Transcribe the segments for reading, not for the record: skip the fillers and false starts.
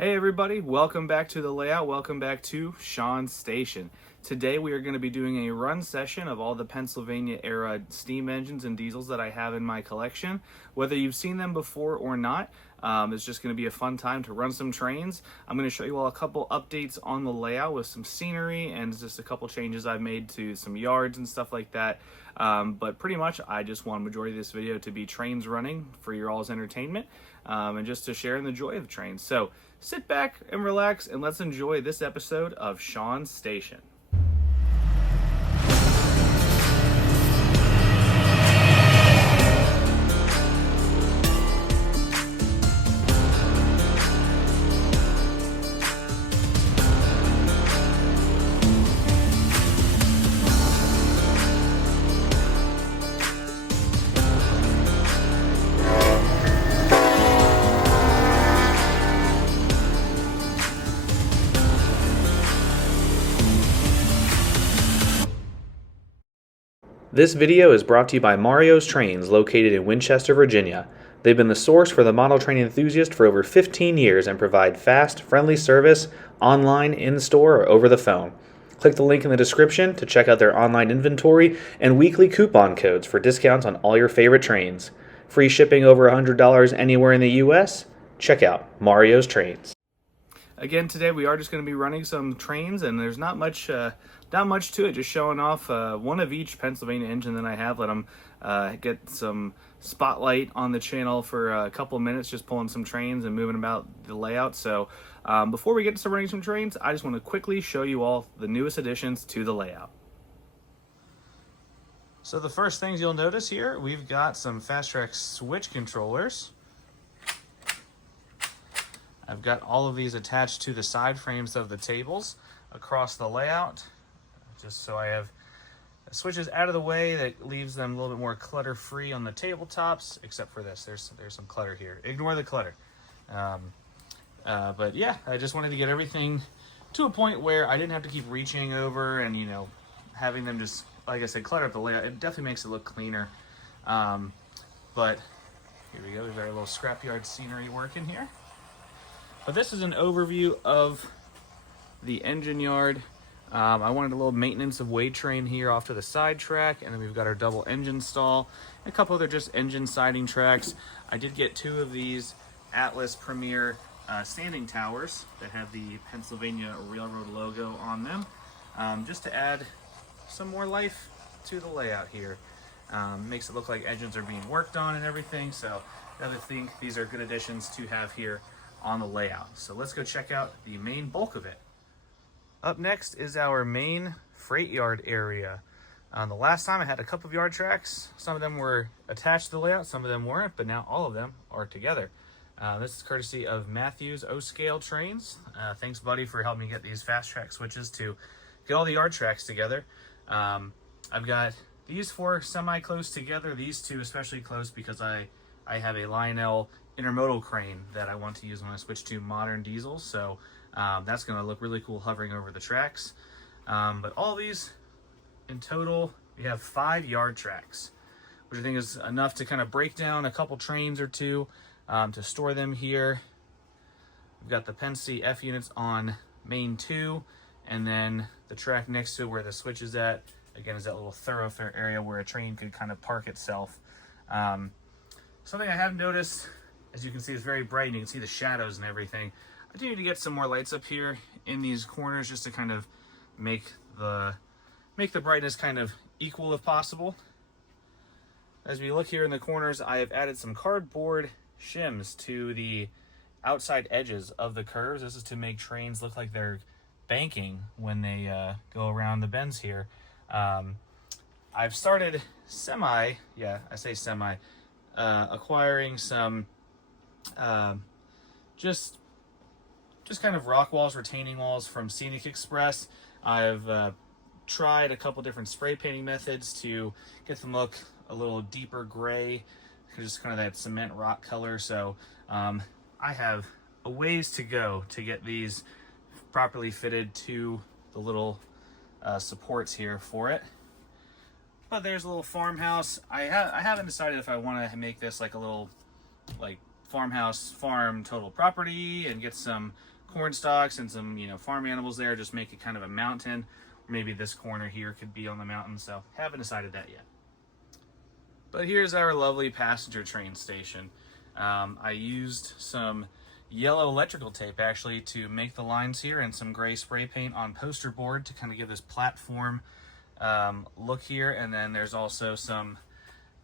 Hey everybody, welcome back to the layout. Welcome back to Sean's Station. Today we are going to be doing a run session of all the Pennsylvania era steam engines and diesels that I have in my collection. Whether you've seen them before or not, it's just going to be a fun time to run some trains. I'm going to show you all a couple updates on the layout with some scenery and just a couple changes I've made to some yards and stuff like that. But pretty much I just want the majority of this video to be trains running for your all's entertainment and just to share in the joy of trains. So sit back and relax and let's enjoy this episode of Sean's Station. This video is brought to you by Mario's Trains, located in Winchester, Virginia. They've been the source for the model train enthusiast for over 15 years and provide fast, friendly service online, in-store, or over the phone. Click the link in the description to check out their online inventory and weekly coupon codes for discounts on all your favorite trains. Free shipping over $100 anywhere in the U.S.? Check out Mario's Trains. Again, today we are just going to be running some trains, and there's not much to it, just showing off one of each Pennsylvania engine that I have. Let them get some spotlight on the channel for a couple of minutes, just pulling some trains and moving about the layout. So before we get to running some trains, I just want to quickly show you all the newest additions to the layout. So the first things you'll notice here, we've got some fast track switch controllers. I've got all of these attached to the side frames of the tables across the layout, just so I have switches out of the way that leaves them a little bit more clutter-free on the tabletops, except for this. There's some clutter here. Ignore the clutter. But yeah, I just wanted to get everything to a point where I didn't have to keep reaching over and, having them just, like I said, clutter up the layout. It definitely makes it look cleaner. But here we go. We've got our little scrapyard scenery working here. But this is an overview of the engine yard. I wanted a little maintenance of weight train here off to the side track, and then we've got our double engine stall, and a couple other just engine siding tracks. I did get two of these Atlas Premier standing towers that have the Pennsylvania Railroad logo on them, just to add some more life to the layout here. Makes it look like engines are being worked on and everything, so I think these are good additions to have here on the layout. So let's go check out the main bulk of it. Up next is our main freight yard area. The last time I had a couple of yard tracks. Some of them were attached to the layout, some of them weren't, but now all of them are together. This is courtesy of Matthews O-Scale Trains. Thanks, buddy, for helping me get these fast track switches to get all the yard tracks together. I've got these four semi-close together, these two especially close because I have a Lionel intermodal crane that I want to use when I switch to modern diesels, so that's going to look really cool hovering over the tracks. But all these in total, we have 5 yard tracks, which I think is enough to kind of break down a couple trains or two to store them here. We've got the Penn C F units on main 2, and then the track next to where the switch is at, again, is that little thoroughfare area where a train could kind of park itself. Something I have noticed, as you can see, is very bright, and you can see the shadows and everything. I do need to get some more lights up here in these corners just to kind of make the brightness kind of equal if possible. As we look here in the corners, I have added some cardboard shims to the outside edges of the curves. This is to make trains look like they're banking when they go around the bends here. I've started acquiring some just kind of rock walls, retaining walls from Scenic Express. I've tried a couple different spray painting methods to get them look a little deeper gray, just kind of that cement rock color. So I have a ways to go to get these properly fitted to the little supports here for it. But there's a little farmhouse. I haven't decided if I want to make this like a little farmhouse farm total property and get some corn stalks and some, you know, farm animals there, just make it kind of a mountain. Maybe this corner here could be on the mountain, so haven't decided that yet. But here's our lovely passenger train station. I used some yellow electrical tape actually to make the lines here, and some gray spray paint on poster board to kind of give this platform look here. And then there's also some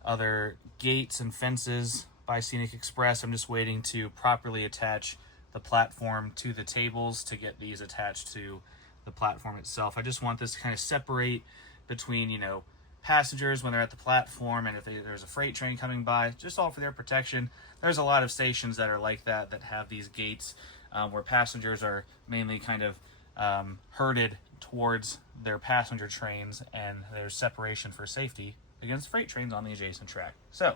other gates and fences by Scenic Express. I'm just waiting to properly attach the platform to the tables to get these attached to the platform itself. I just want this to kind of separate between, you know, passengers when they're at the platform, and if there's a freight train coming by, just all for their protection. There's a lot of stations that are like that, that have these gates where passengers are mainly kind of herded towards their passenger trains, and there's separation for safety against freight trains on the adjacent track. So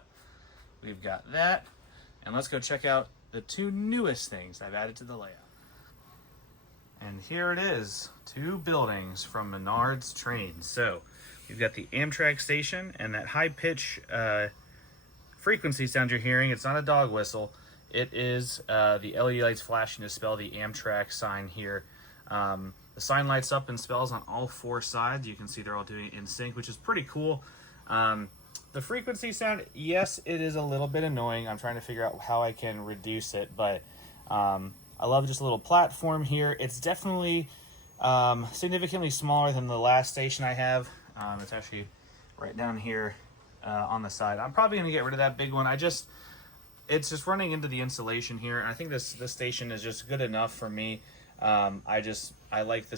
we've got that, and let's go check out the two newest things I've added to the layout. And here it is, two buildings from Menards Trains. So you've got the Amtrak station, and that high pitch frequency sound you're hearing, it's not a dog whistle. It is the LED lights flashing to spell the Amtrak sign here. The sign lights up and spells on all four sides. You can see they're all doing it in sync, which is pretty cool. The frequency sound, yes, it is a little bit annoying. I'm trying to figure out how I can reduce it, but I love just a little platform here. It's definitely significantly smaller than the last station I have. It's actually right down here on the side. I'm probably gonna get rid of that big one. It's just running into the insulation here, and I think this station is just good enough for me. I like the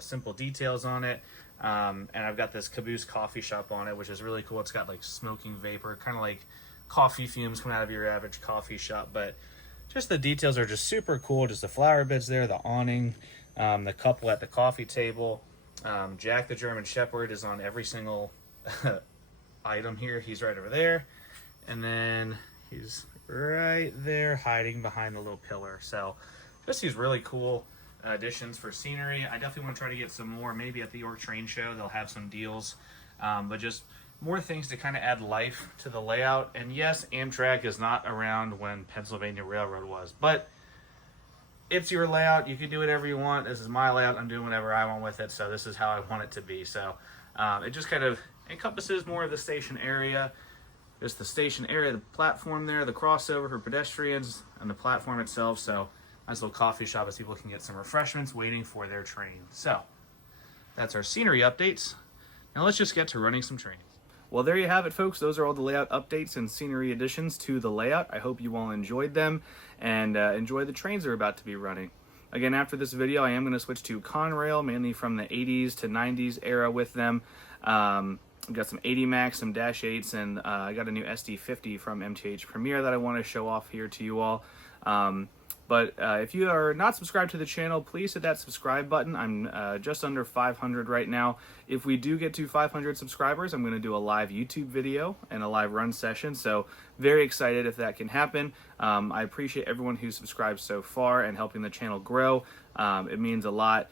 simple details on it, and I've got this Caboose coffee shop on it, which is really cool. It's got like smoking vapor, kind of like coffee fumes coming out of your average coffee shop, but just the details are just super cool. Just the flower beds there, the awning, the couple at the coffee table. Jack the German Shepherd is on every single item here. He's right over there, and then he's right there hiding behind the little pillar. So just these really cool additions for scenery. I definitely want to try to get some more, maybe at the York Train Show they'll have some deals, but just more things to kind of add life to the layout. And yes, Amtrak is not around when Pennsylvania Railroad was, but it's your layout. You can do whatever you want. This is my layout. I'm doing whatever I want with it, so this is how I want it to be. So it just kind of encompasses more of the station area. Just the station area, the platform there, the crossover for pedestrians, and the platform itself. So nice little coffee shop as people can get some refreshments waiting for their train. So that's our scenery updates. Now let's just get to running some trains. Well, there you have it, folks. Those are all the layout updates and scenery additions to the layout. I hope you all enjoyed them and enjoy the trains that are about to be running. Again, after this video, I am going to switch to Conrail, mainly from the 80s to 90s era with them. I've got some 80 Max, some Dash 8s, and I got a new SD50 from MTH Premier that I want to show off here to you all. But if you are not subscribed to the channel, please hit that subscribe button. I'm just under 500 right now. If we do get to 500 subscribers, I'm going to do a live YouTube video and a live run session. So very excited if that can happen. I appreciate everyone who subscribed so far and helping the channel grow. It means a lot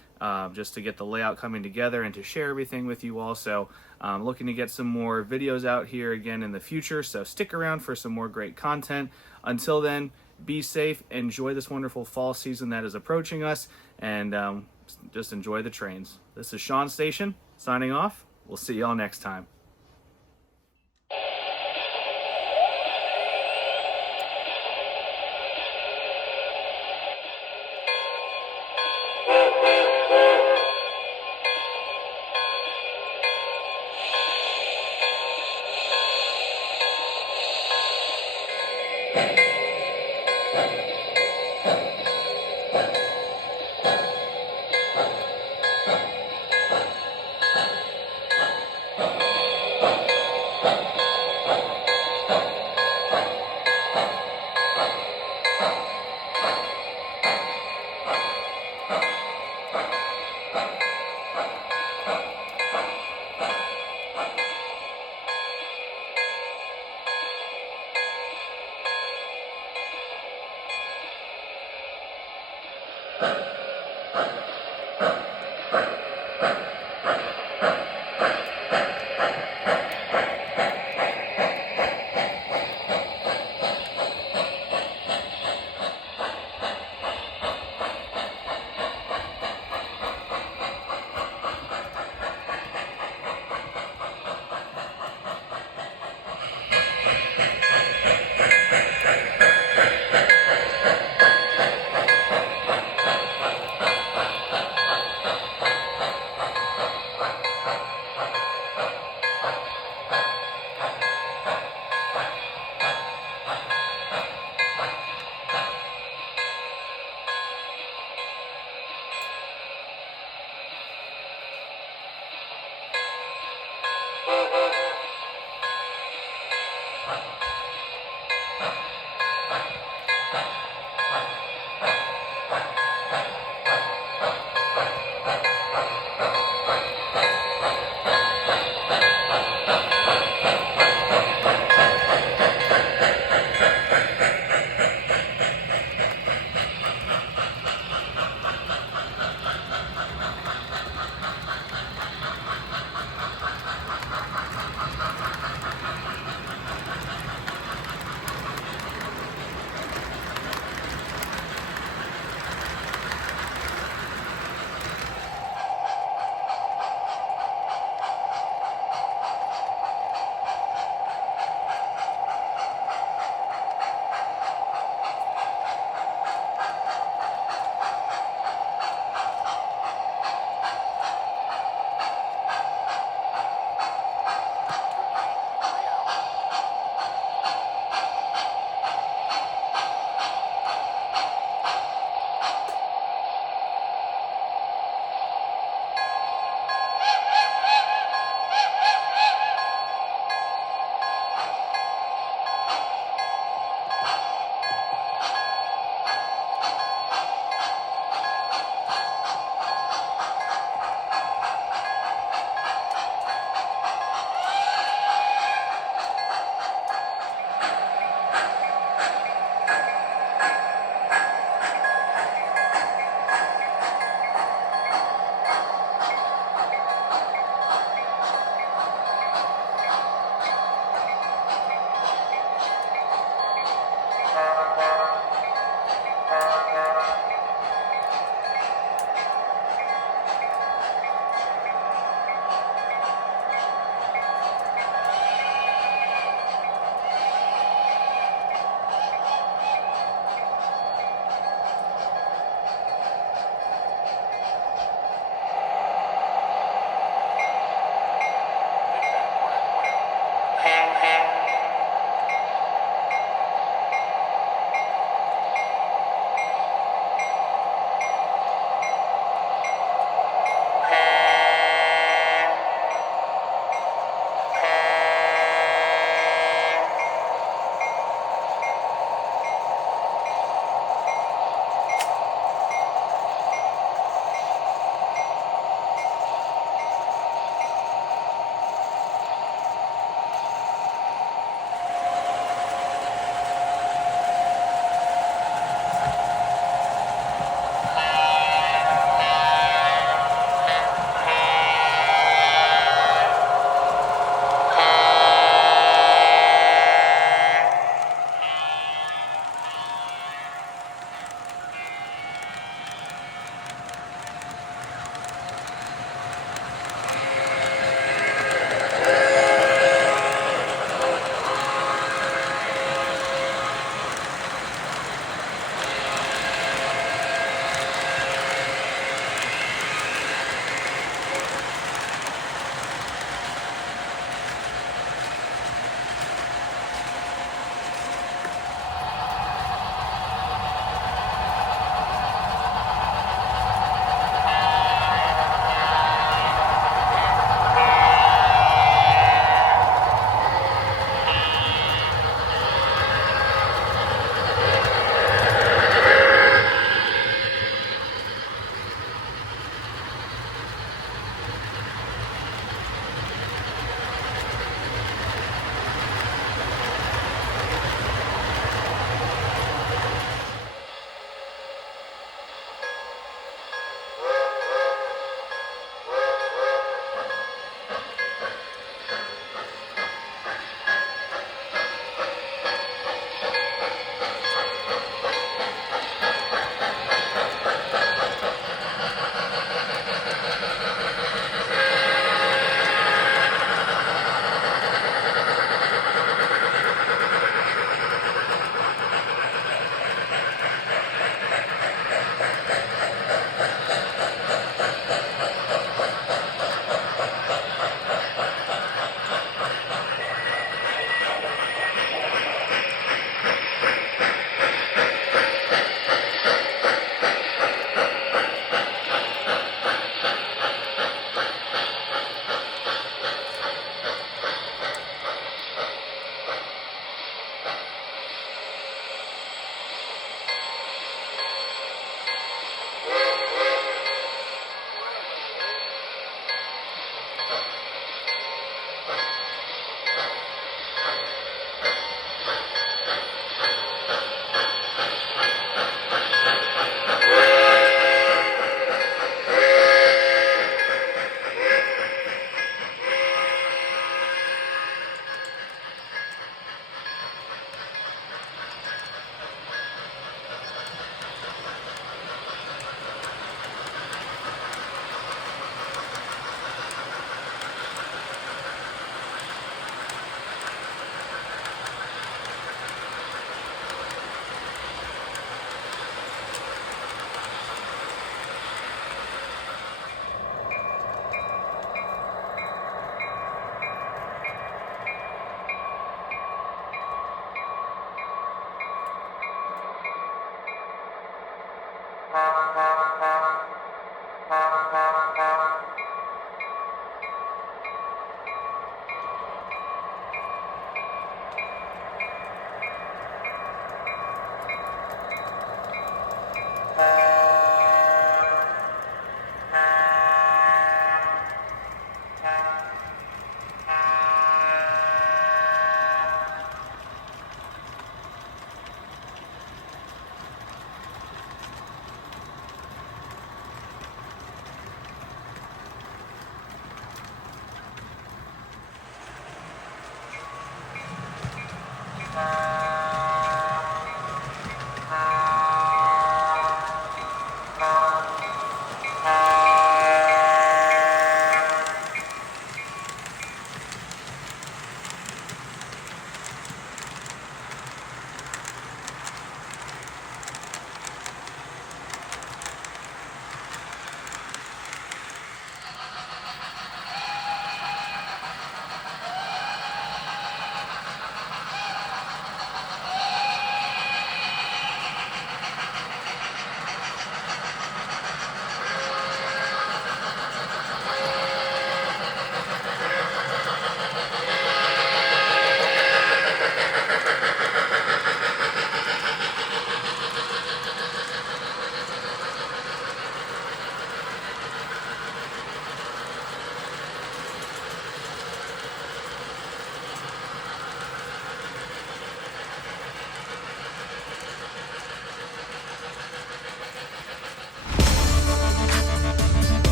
just to get the layout coming together and to share everything with you all. So looking to get some more videos out here again in the future. So stick around for some more great content. Until then, be safe, enjoy this wonderful fall season that is approaching us, and just enjoy the trains. This is Sean Station, signing off. We'll see y'all next time.